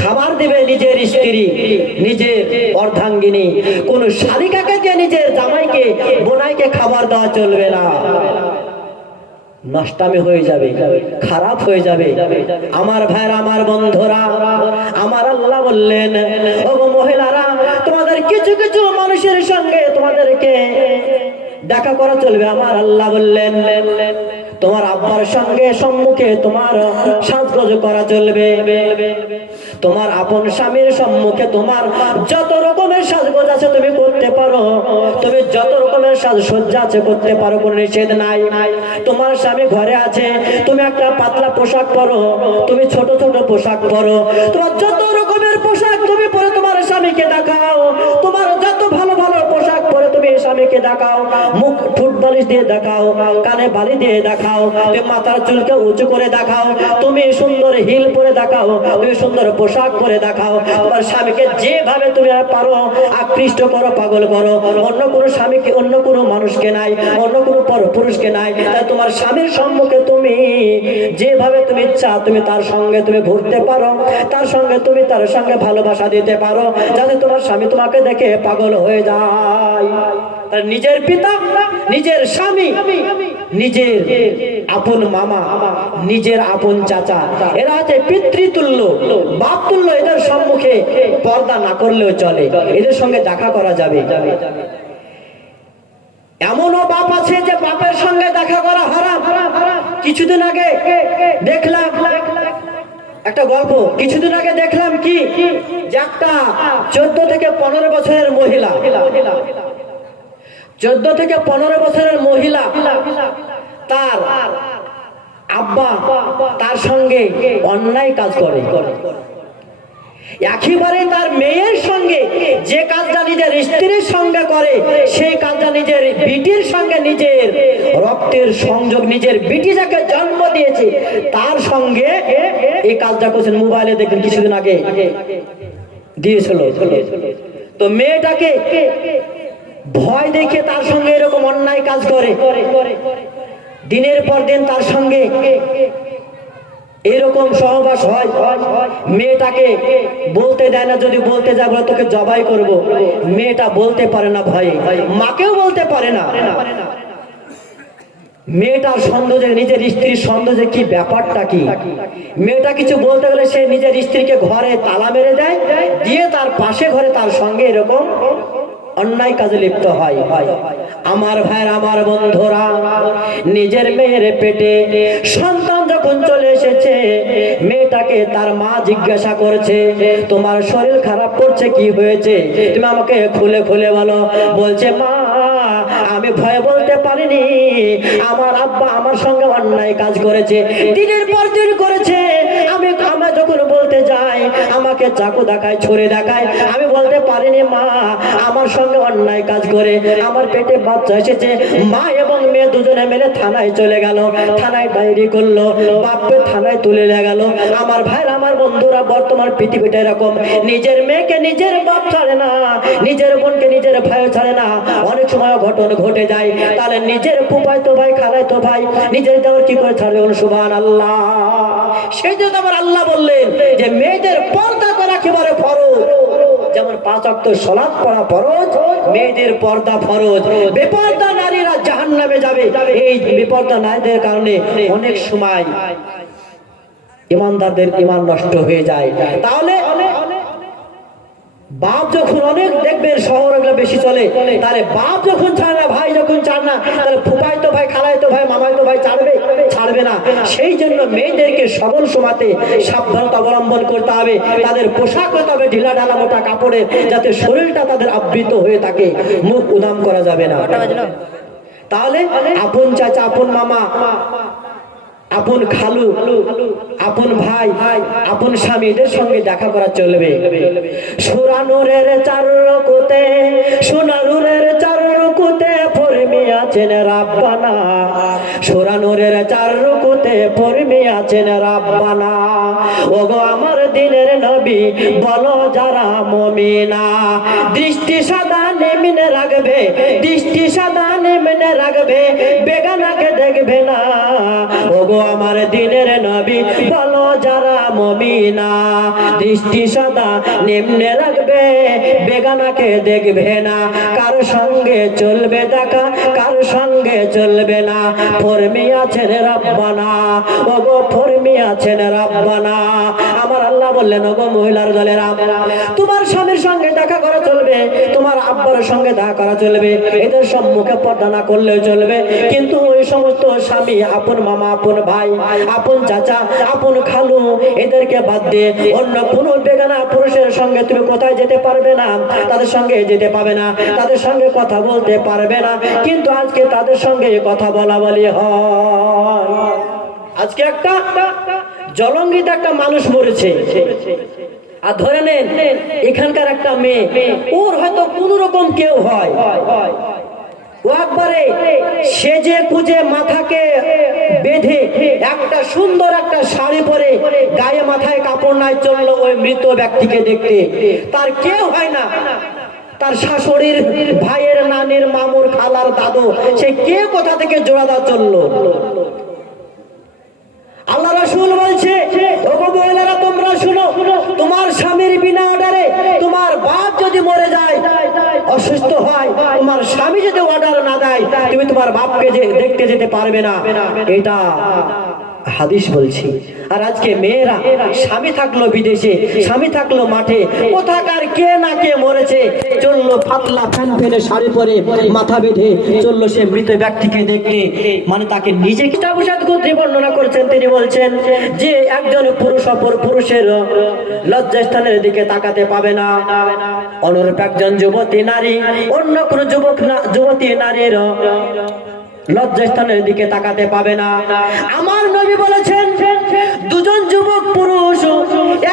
খাবার দেবে নিজের স্ত্রী, নিজের অর্ধাঙ্গিনী, কোন শালিকাকে বোনাইকে খাবার দেওয়া চলবে না, নষ্টামি হয়ে যাবে, খারাপ হয়ে যাবে। আমার ভাইরা, আমার বন্ধুরা, আমার আল্লাহ বললেন, ওগো মহিলারা, তোমাদের কিছু কিছু মানুষের সঙ্গে তোমাদেরকে দেখা করা চলবে। আমার আল্লাহ বললেন, তোমার আব্বার সঙ্গে সম্মুখে তোমার সাজগোজ করা চলবে, তোমার আপন স্বামীর সম্মুখে তোমার যত রকমের সাজগোজ আছে তুমি করতে পারো, তুমি যত রকমের সাজসজ্জা আছে করতে পারো, কোনো নিষেধ নাই। তোমার স্বামী ঘরে আছে, তুমি একটা পাতলা পোশাক পরো, তুমি ছোট ছোট পোশাক পরো, তোমার যত রকমের পোশাক তুমি পরে তোমার স্বামীকে দেখাও, তোমার যত ভালো ভালো পোশাক পরে তুমি স্বামীকে দেখাও, মুখ ঠোঁট বালিশ দিয়ে দেখাও, কানে বালি দিয়ে দেখাও, তুমি মাথার চুলকে উঁচু করে দেখাও, তুমি সুন্দর হিল পরে দেখাও, তুমি সুন্দর পোশাক পরে দেখাও। তোমার স্বামীকে যেভাবে তুমি পারো আকৃষ্ট করো, পাগল করো। অন্য কোনো স্বামীকে, অন্য কোনো মানুষকে নাই, অন্য কোনো পুরুষকে নাই, তাই তোমার স্বামীর সম্মুখে তুমি যেভাবে তুমি ইচ্ছা তুমি তার সঙ্গে তুমি ঘুরতে পারো, তার সঙ্গে তুমি তার সঙ্গে ভালোবাসা দিতে পারো, যাতে তোমার স্বামী তোমাকে দেখে পাগল হয়ে যায়। নিজের পিতা, নিজের স্বামী, নিজের আপন মামা, নিজের আপন চাচা, এরা হচ্ছে পিতৃতুল্য, বাপ তুল্য। এদের সম্মুখে পর্দা না করলেও চলে, এদের সঙ্গে দেখা করা যাবে। এমনও বাপ আছে যে বাপের সঙ্গে দেখা করা হারাম। কিছুদিন আগে দেখলাম একটা গল্প, কিছুদিন আগে দেখলাম কি, যে একটা 14 থেকে 15 বছরের মহিলা, 14 থেকে 15 বছরের মহিলা, তার আব্বা তার সঙ্গে অন্যায় কাজ করে। একেবারে তার মেয়ের সঙ্গে যে কাজটা নিজের স্ত্রীর সঙ্গে করে, সেই কাজটা নিজের বিটির সঙ্গে, নিজের রক্তের সংযোগ, নিজের বিটি যাকে জন্ম দিয়েছে তার সঙ্গে এই কাজটা করছেন। মোবাইলে দেখবেন কিছুদিন আগে দিয়েছিল। তো মেয়েটাকে ভয় দেখে তার সঙ্গে এরকম অন্যায় কাজ করে, দিনের পর দিন তার সঙ্গে এরকম সহবাস হয়। মেয়েটাকে বলতে দেয় না, যদি বলতে যায় বলে তোকে জবাই করব। মেয়েটা বলতে পারে না ভয়ে, মাকেও বলতে পারে না। মেয়েটার সন্দেহ, নিজের স্ত্রীর সন্দেহ, কি ব্যাপারটা কি। মেয়েটা কিছু বলতে গেলে সে নিজের স্ত্রীকে ঘরে তালা মেরে দেয়, দিয়ে তার পাশে ঘরে তার সঙ্গে এরকম অন্যায় কাজে লিপ্ত হয়। আমার ভাই, আমার বন্ধুরা, নিজের মেয়ের পেটে সন্তান যখন চলে এসেছে, মেয়েটাকে তার মা জিজ্ঞাসা করছে, তোমার শরীর খারাপ করছে, কি হয়েছে, তুমি আমাকে খুলে খুলে বলো। বলছে, মা আমি ভয়ে বলতে পারিনি, আমার আব্বা আমার সঙ্গে অন্যায় কাজ করেছে, দিনের পর দিন করেছে। আমি যখন বলতে যাই আমাকে চাকু দেখায়, ছুরি দেখায়, আমি বলতে পারিনি মা আমার সঙ্গে অন্যায় কাজ করে আমার পেটে বাচ্চা এসেছে। মা এবং মেয়ে দুজনে মিলে থানায় চলে গেল, থানায় ডায়েরি করলো, বাপকে থানায় তুলে নিয়ে গেল। আমার ভাই, আমার বন্ধুরা, বর্তমান পৃথিবীটা এরকম, নিজের মেয়েকে নিজের বাপ ছাড়ে না, নিজের বোনকে নিজের ভাই ছাড়ে না। অনেক সময় ঘটনা ঘটে যায়, তাহলে নিজের ফুফাইতো ভাই, খালাইতো ভাই, নিজের দেওয়ার কি করে ছাড়বে? সুবহানাল্লাহ। সেই জন্য আমার আল্লাহ বললেন যে মেয়েদের পর্দা করা একেবারে ফরজ। যেমন 5 ওয়াক্ত সালাত পড়া ফরজ, মেয়েদের পর্দা ফরজ। বেপর্দা নারীরা জাহান্নামে যাবে। এই বেপর্দা নারীদের কারণে অনেক সময় ইমানদারদের ঈমান নষ্ট হয়ে যায়। তাহলে বাপ যখন অনেক দেখবেন শহর এগুলো বেশি চলে, তাহলে বাপ যখন ছাড়ে না, ভাই যখন ছাড়ে না, তাহলে ফুফাইতো ভাই, খালাইতো ভাই, মামাইতো ভাই ছাড়বে না। সেই জন্য মেয়েদেরকে সবল সমাতে সাবধানতা অবলম্বন করতে হবে। তাদের পোশাক হতে হবে ঢিলা ঢালা মোটা কাপড়ের, যাতে শরীরটা তাদের আবৃত হয়ে থাকে, মুখ উদাম করা যাবে না। তাহলে আপন চাচা, আপন মামা, আপন খালু, আপন ভাই, আপন স্বামী, এদের সঙ্গে দেখা করা চলবে। সোনানুরের 4 রকুতে, সোনানুরের 4 রকুতে ফরমি আছেন রাব্বানা, সোনানুরের 4 রকুতে ফরমি আছেন রাব্বানা। ওগো আমার দিনের নবী, বলো যারা মুমিনা, দৃষ্টি সাদা নেমে রাখবে, দৃষ্টি সাদা নেমে রাখবে, বেগানাকে দেখবে না। ওগো আমার দিনের নবী, বলো যারা মমিনা, দৃষ্টি সদা নিম্নে রাখবে, বেগানাকে দেখবে না, কার সঙ্গে চলবে দেখা, কার সঙ্গে চলবে না। ফরমি আছেন রাব্বানা, ওগো ফরমি আছেন রাব্বানা। আমার আল্লাহ বললেন, ওগো মহিলার দলেরা, তোমার স্বামীর সঙ্গে দেখা করা চলবে, তোমার আব্বার সঙ্গে দেখা করা চলবে, এদের সম্মুখে পর্দা না করলেও চলবে। কিন্তু ওই সমস্ত স্বামী, আপন মামা, আপন ভাই, আপন চাচা, আপন খালু, এদেরকে বাদ দিয়ে অন্য কোনো বেগানা পুরুষের সঙ্গে তুমি কোথায় যেতে পারবে না, তাদের সঙ্গে যেতে পাবে না, তাদের সঙ্গে কথা বলতে পারবে না। কিন্তু আজকে তাদের সঙ্গে কথা বলা বলি হয়। আজকে একটা জলঙ্গিত একটা মানুষ মরেছে, আর ধরে নেন এখানকার একটা মেয়ে, ওর হয়তো কোন রকম কেউ হয়, ও একবারে সেজে কুজে মাথাকে বেঁধে একটা সুন্দর একটা শাড়ি পরে গায়ে মাথায় কাপড় নাই চললো ওই মৃত ব্যক্তিকে দেখতে। তার কেউ হয় না, তার শাশুড়ির, ভাইয়ের, নানির, মামুর, খালার, দাদু, সে কে কোথা থেকে জোড়াদা চললো। আল্লাহ রাসূল বলছে, ওগো মহিলারা তোমরা শুনো, তোমার স্বামীর বিনা অর্ডারে তোমার বাপ যদি মরে যায়, অসুস্থ হয়, তোমার স্বামী যদি অর্ডার না দেয়, তুমি তোমার বাপকে দেখতে যেতে পারবে না। এটা হাদিস বলছি। আর আজকে মেয়েরা স্বামী থাকলো বিদেশে, স্বামী থাকলো মাঠে, কোথাকার কে না কে মরেছে, চললো পাতলা ফ্যান ফেলে শাড়ি পরে মাথা বেঁধে চললো সে মৃত ব্যক্তিকে দেখতে, মানে তাকে নিজে কিতাবুসাদ গোত্রী বর্ণনা করছেন। তিনি বলছেন যে একজন পুরুষ অপর পুরুষের লজ্জাস্থানের দিকে তাকাতে পাবে না। অনুরূপ একজন যুবতী নারী অন্য কোন যুবতী নারীর লজ্জাস্থানের দিকে তাকাতে পাবে না। আমার নবী বলেছেন, দুজন যুবক পুরুষ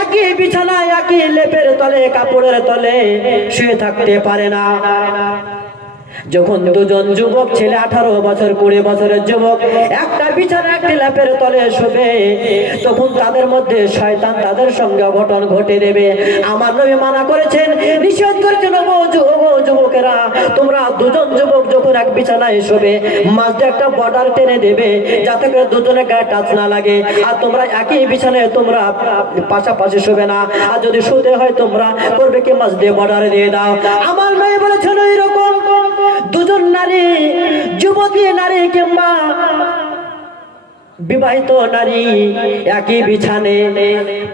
একই বিছানায়, একই লেপের তলে, কাপড়ের তলে শুয়ে থাকতে পারে না। যখন দুজন যুবক ছেলে 18 বছর 20 বছরের যুবক একটা বিছানা একটি লেপের তলে শোবে, তখন তাদের মধ্যে শয়তান তাদের সঙ্গে অঘটন ঘটে দেবে। আমার নবী মানা করেছেন, নিষেধ করেছেন, ও যুবকেরা, তোমরা দুজন যুবক যখন এক বিছানায় শোবে, মাঝে একটা বর্ডার টেনে দেবে যাতে করে দুজনের গায়ে টাচ না লাগে। আর তোমরা একই বিছানায় তোমরা পাশাপাশি শোবে না, আর যদি শুতে হয় তোমরা করবে কি মাঝ দিয়ে বর্ডার দিয়ে দাও। আমার নবী বলেছেন, এইরকম দুজন নারী, যুবতী নারী কিংবা বিবাহিত নারী একই বিছানে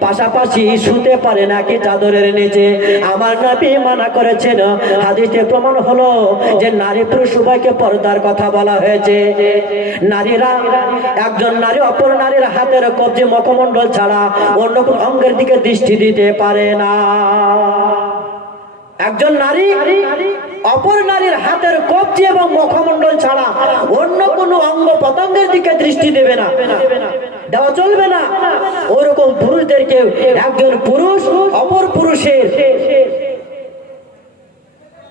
পাশাপাশি শুতে পারে না, একই চাদরের নিচে। আমার নবী মানা করেছেন। হাদিসে প্রমাণ হলো যে নারী পুরুষ উভয়কে পর্দার কথা বলা হয়েছে। নারীরা, একজন নারী অপর নারীর হাতের কবজি, মুখমণ্ডল ছাড়া অন্য কোন অঙ্গের দিকে দৃষ্টি দিতে পারে না। একজন নারী অপর নারীর হাতের কবজি এবং মুখমণ্ডল ছাড়া অন্য কোনো অঙ্গ প্রত্যঙ্গের দিকে দৃষ্টি দেবে না, দেওয়া চলবে না। ওরকম পুরুষদেরকে একজন পুরুষ অপর পুরুষের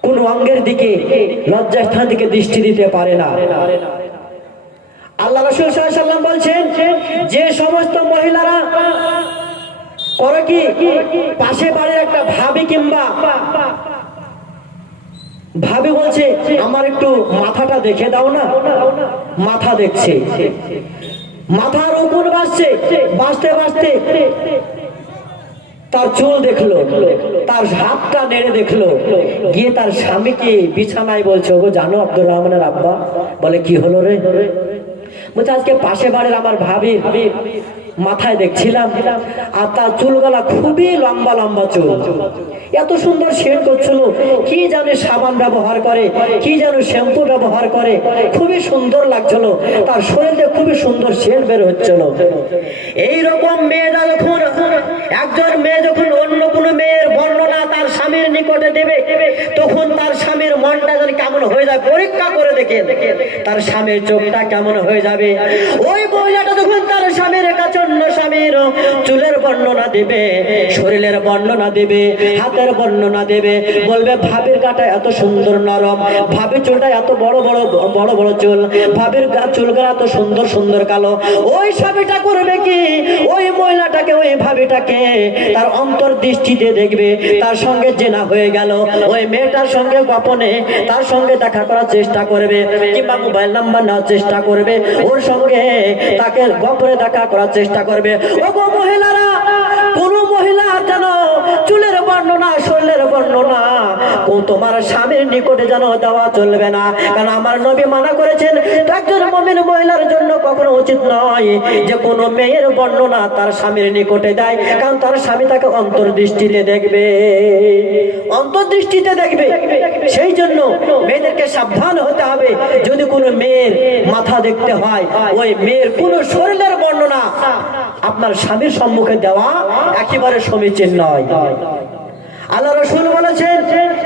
কোন অঙ্গের দিকে, লজ্জাস্থান দিকে দৃষ্টি দিতে পারে না। আল্লাহ রাসূল সাল্লাল্লাহু আলাইহি ওয়াসাল্লাম বলছেন, যে সমস্ত মহিলারা করে কি পাশে বাড়ির একটা ভাবি কিংবা ভাবি বলছে, আমার একটু মাথাটা দেখে দাও না, মাথা দেখছে, মাথার উপর বাসছে, বাসতে বাসতে তার চুল দেখলো, তার হাতটা নেড়ে দেখলো, গিয়ে তার স্বামীকে বিছানায় বলছে, ওগো জানো আব্দুর রহমানের আব্বা, বলে কি হলো রে? বলছে, আজকে পাশে বাড়ির আমার ভাবি মাথায় দেখছিলাম, আর তার চুলগুলা খুবই লম্বা লম্বা চুল, এত সুন্দর সেন্ট করছিল, কি জানে সাবান ব্যবহার করে, কি জানে শ্যাম্পু ব্যবহার করে, খুবই সুন্দর লাগছিল, তার শরীরে খুবই সুন্দর সেন্ট বের হচ্ছিল। এইরকম মেয়েরা যখন, একজন মেয়ে যখন অন্য কোনো মেয়ের বর্ণনা তার স্বামীর নিকটে দেবে, তখন তার স্বামীর মনটা যেন কেমন হয়ে যায়, পরীক্ষা করে দেখে তার স্বামীর চোখটা কেমন হয়ে যাবে। ওই মহিলাটা যখন তার স্বামীর কাছে অন্য স্বামীর চুলের বর্ণনা দেবে, শরীরের বর্ণনা দেবে, হাতের বর্ণনা দেবে, বলবে ভাবির গাটা এত সুন্দর নরম, ভাবির চুলটা এত বড় বড় বড় বড় চুল, ভাবির চুলগুলো এত সুন্দর সুন্দর কালো। ওই স্বামীটা করবে কি, ওই মহিলাটাকে, ওই ভাবিটাকে তার অন্তর দৃষ্টিতে দেখবে, তার সঙ্গে জেনা হয়ে গেল, ওই মেয়েটার সঙ্গে গোপনে তার সঙ্গে দেখা করার চেষ্টা করবে, কিংবা মোবাইল নাম্বার নেওয়ার চেষ্টা করবে, ওর সঙ্গে তাকে গোপনে দেখা করার চেষ্টা করবে। ওগো মহিলারা, যেন চুলের বর্ণনা, শরীরের বর্ণনা তোমার স্বামীর নিকটে যেন দেওয়া চলবে না। কারণ আমার নবী মানা করেছেন, একজন মুমিন মহিলার জন্য কখনো উচিত নয় যে কোনো মেয়ের বর্ণনা তার স্বামীর নিকটে দেয়, কারণ তার স্বামী তাকে অন্তর্দৃষ্টিতে দেখবে, অন্তর্দৃষ্টিতে দেখবে। সেই জন্য মেয়েদেরকে সাবধান হতে হবে। যদি কোনো মেয়ের মাথা দেখতে হয়, ওই মেয়ের কোনো শরীরের বর্ণনা আপনার স্বামীর সম্মুখে দেওয়া একেবারে সমীচীন নয়। আল্লাহ রাসূল বলেছেন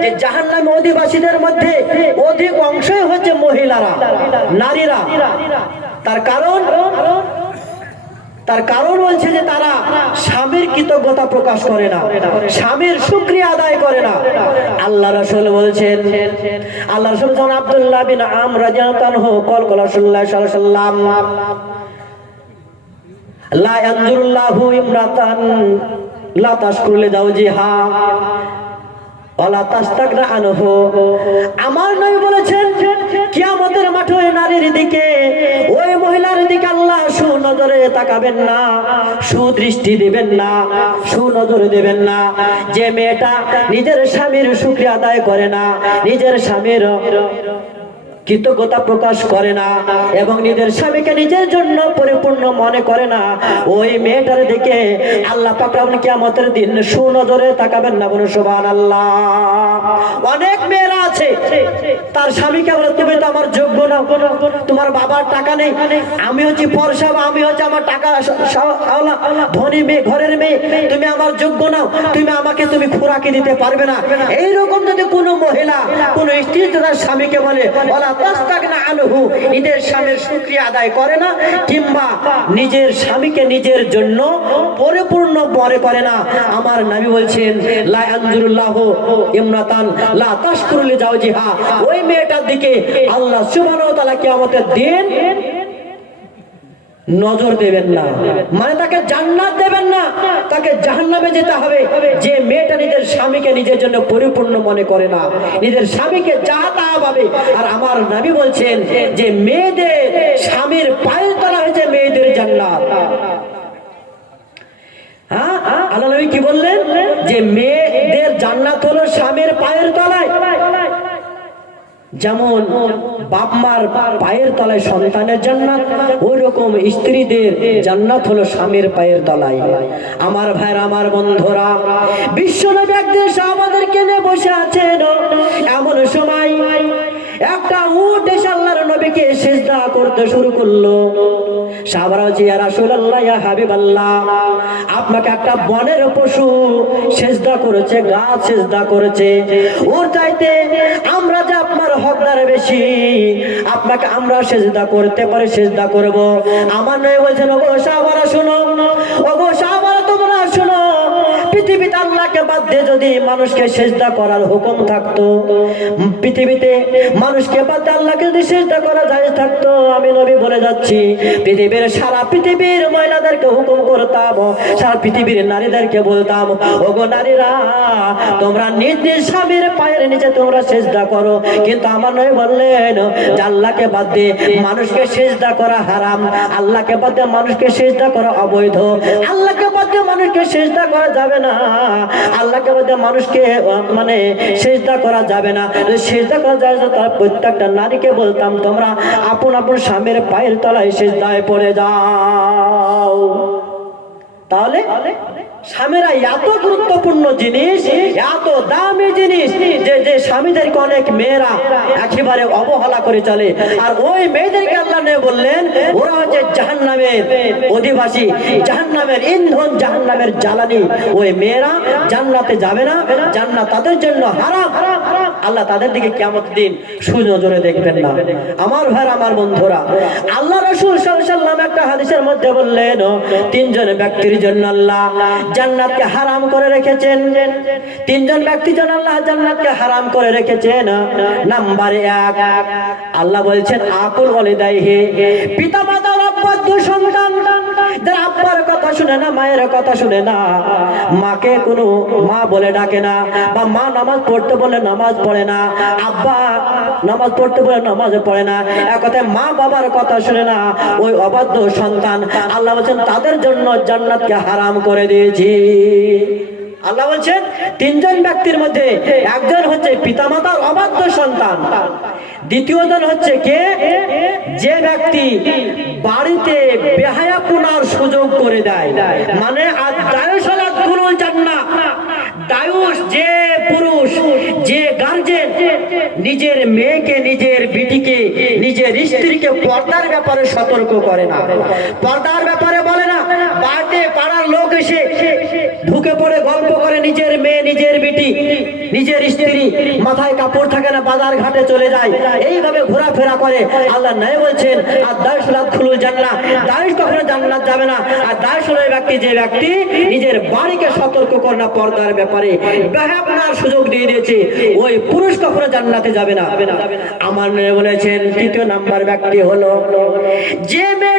যে জাহান্নামী অধিবাসীদের মধ্যে অধিক অংশই হচ্ছে মহিলারা, নারীরা। তার কারণ বলছে যে তারা স্বামীর কৃতজ্ঞতা প্রকাশ করে না, স্বামীর শুকরিয়া আদায় করে না। আল্লাহ রাসূল বলছেন, আল্লাহ রাসূল যখন আব্দুল্লাহ বিন আমর রাদিয়াল্লাহু আনহু কল রাসূলুল্লাহ সাল্লাল্লাহু আলাইহি ওয়াসাল্লাম, লা ইয়ানজুরুল্লাহু ইমরাতান লা তাশকুরু লিজাওজিহা ওয়ালা তাস্তাগনা আনহু। আমার নবী বলেছেন, কিয়ামতের মাঠে ওই নারীর দিকে, ওই মহিলার দিকে আল্লাহ সুনজরে তাকাবেন না, সুদৃষ্টি দিবেন না, সুনজরে দেবেন না। যে মেয়েটা নিজের স্বামীর শুকরিয়া আদায় করে না, নিজের স্বামীর কৃতজ্ঞতা প্রকাশ করে না এবং নিজের স্বামীকে নিজের জন্য পরিপূর্ণ মনে করে না, ওই মেয়েটার দিকে আল্লাহ পাক রব্বুল কিয়ামতের দিন সুনজরে তাকাবেন না। বলুন সুবহানাল্লাহ। অনেক মেয়েরা আছে তার স্বামীকে বলে, তুমি তো আমার যোগ্য না, তোমার বাবার টাকা নেই, আমি হচ্ছি ফর্সা, আমি হচ্ছে আমার টাকা ধনী মেয়ে, ঘরের মেয়ে, তুমি আমার যোগ্য নাও, তুমি খোরাকি দিতে পারবে না। এইরকম যদি কোনো মহিলা কোনো স্ত্রী তার স্বামীকে বলে, ওয়ালা তাস্তাগনা আনহু, নিজের স্বামীর শুকরিয়া আদায় করে না, কিংবা নিজের স্বামীকে নিজের জন্য পরিপূর্ণ মনে করে না, আমার নবী বলছেন, লা ইয়ানজুরুল্লাহু ইমরাতান লা তাশকুরু লিজাওজিহা, ওই মেয়েটার দিকে আল্লাহ সুবহানাহু ওয়া তাআলা কিয়ামতের দিন নজর দেবেন না, মানে তাকে জান্নাত দেবেন না, তাকে জাহান্নামে যেতে হবে। যে মেয়েটা নিজের স্বামীকে নিজের জন্য পরিপূর্ণ মনে করে না, নিজের স্বামীকে যা তা ভাবে। আর আমার নবী বলছেন যে মেয়েদের স্বামীর পায়ের তলা হয়েছে মেয়েদের জান্নাত। হ্যাঁ, আল্লাহ নবী কি বললেন যে মেয়েদের জান্নাত হলো স্বামীর পায়ের তলায়। যেমন বাপ মার পায়ের তলায় সন্তানের জান্নাত, ওই রকম স্ত্রীদের জান্নাত হলো স্বামীর পায়ের তলায়। আমার ভাইরা, আমার বন্ধুরা, বিশ্বনবী একদিন সাহাবাদেরকে নিয়ে বসে আছেন, এমন সময় একটা উট এসে আল্লাহর নবীকে সিজদা করতে শুরু করলো। সাহাবারা বলছে, ইয়া রাসূলুল্লাহ, ইয়া হাবিবাল্লাহ, আপনাকে একটা বনের পশু সিজদা করেছে, গাছ সিজদা করেছে, ওর চাইতে আমরা যে আপনার হকদার বেশি, আপনাকে আমরা সিজদা করতে পারি, সিজদা করব। আমার নবী বলছেন, ওগো সাহাবারা শুনো, ওগো সাহাবারা তোমরা শুনো, পৃথিবীতে আল্লাহকে বাদ দিয়ে যদি মানুষকে সিজদা করার হুকুম থাকতো, পৃথিবীতে মানুষকে বাদ দিয়ে আল্লাহকে যদি সিজদা করা যায় থাকতো, আমি নবী বলে যাচ্ছি, পৃথিবীর সারা পৃথিবীর মহিলাদেরকে হুকুম করতাম, সারা পৃথিবীর নারীদেরকে বলতাম, ওগো নারীরা, তোমরা নিজ নিজ স্বামীর পায়ের নিচে তোমরা সিজদা করো। কিন্তু আমার নবী বললেন যে আল্লাহকে বাদ দিয়ে মানুষকে সিজদা করা হারাম, আল্লাহকে বাদ দিয়ে মানুষকে সিজদা করা অবৈধ, আল্লাহকে বাদ দিয়ে মানুষকে সিজদা করা যাবে না, আল্লাহকে বাদ দিয়ে মানুষকে মানে সিজদা করা যাবে না। সিজদা করা যায় না, তার প্রত্যেকটা নারীকে বলতাম, তোমরা আপন আপন স্বামীর পায়ের তলায় সিজদায় পড়ে যাও। তাহলে স্বামীরা এত গুরুত্বপূর্ণ জিনিস, এত দামি জিনিস, যে স্বামীদেরকে অনেক মেয়েরা একেবারে অবহেলা করে চলে। আর ওই মেয়েদেরকে আল্লাহ নবী বললেন, ওরা হচ্ছে জাহান্নামের অধিবাসী, জাহান্নামের ইন্ধন, জাহান্নামের জ্বালানি। ওই মেয়েরা জান্নাতে যাবে না, জান্নাত তাদের জন্য হারাম। আল্লাহ তাদের দিকে কিয়ামত দিন সুনজরে দেখবেন না। আমার ভাই, আমার বন্ধুরা, আল্লাহ রাসূল সাল্লাল্লাহু আলাইহি ওয়াসাল্লাম একটা হাদিসের মধ্যে বললেন, তিনজন ব্যক্তির জন্য আল্লাহ জান্নাতকে হারাম করে রেখেছেন। তিনজন ব্যক্তির জন্য আল্লাহ জান্নাতকে হারাম করে রেখেছেন। নাম্বার 1, আল্লাহ বলছেন, আকুল ওয়ালিদাইহি, পিতামাতার অবাধ্য সন্তান, যারা আব্বার কথা শুনে না, মায়ের কথা শুনে না, মাকে কোনো মা বলে ডাকে না, বা মা নামাজ পড়তে বলে নামাজ পড়ে না, আব্বা নামাজ পড়তে বলে নামাজ পড়ে না, এক কথায় মা বাবার কথা শুনে না, ওই অবাধ্য সন্তান, আল্লাহ বলছেন তাদের জন্য জান্নাতকে হারাম করে দিয়েছি। আল্লাহ বলছেন তিনজন ব্যক্তির মধ্যে একজন হচ্ছে পিতামাতার অবাধ্য সন্তান, দ্বিতীয়জন হচ্ছে কে, যে ব্যক্তি বাড়িতে বেহায়াপনার সুযোগ করে দেয়, মানে আর দায়ুসালাত কুলুল জান্নাহ, দায়ুস যে পুরুষ, যে গার্জেন নিজের মেয়েকে, নিজের বিটিকে, নিজের স্ত্রীকে পর্দার ব্যাপারে সতর্ক করে না, পর্দার ব্যাপারে বলে না, বাড়িতে পাড়ার লোক এসে ঢুকে পড়ে গল্প করে, নিজের মেয়ে, নিজের বিটি, নিজের স্ত্রী মাথায় কাপড় থাকে না, বাজার ঘাটে চলে যায়, এইভাবে ঘোরাফেরা করে। আল্লাহ নাই বলছেন আর দায়ুসালাত কুলুল জান্নাহ, দায়ুস কখনো জান্নাত যাবে না। আর দায়ুস হলো ওই ব্যক্তি, যে ব্যক্তি নিজের বাড়িকে সতর্ক করে না, পর্দার ব্যাপারে বেহায়াপনার সুযোগ দিয়ে দিয়েছে, ওই পুরুষ কখনো জান্নাতে যাবে না। আমার নবী বলেছেন তৃতীয় নাম্বার ব্যক্তি হলো যে মেয়ে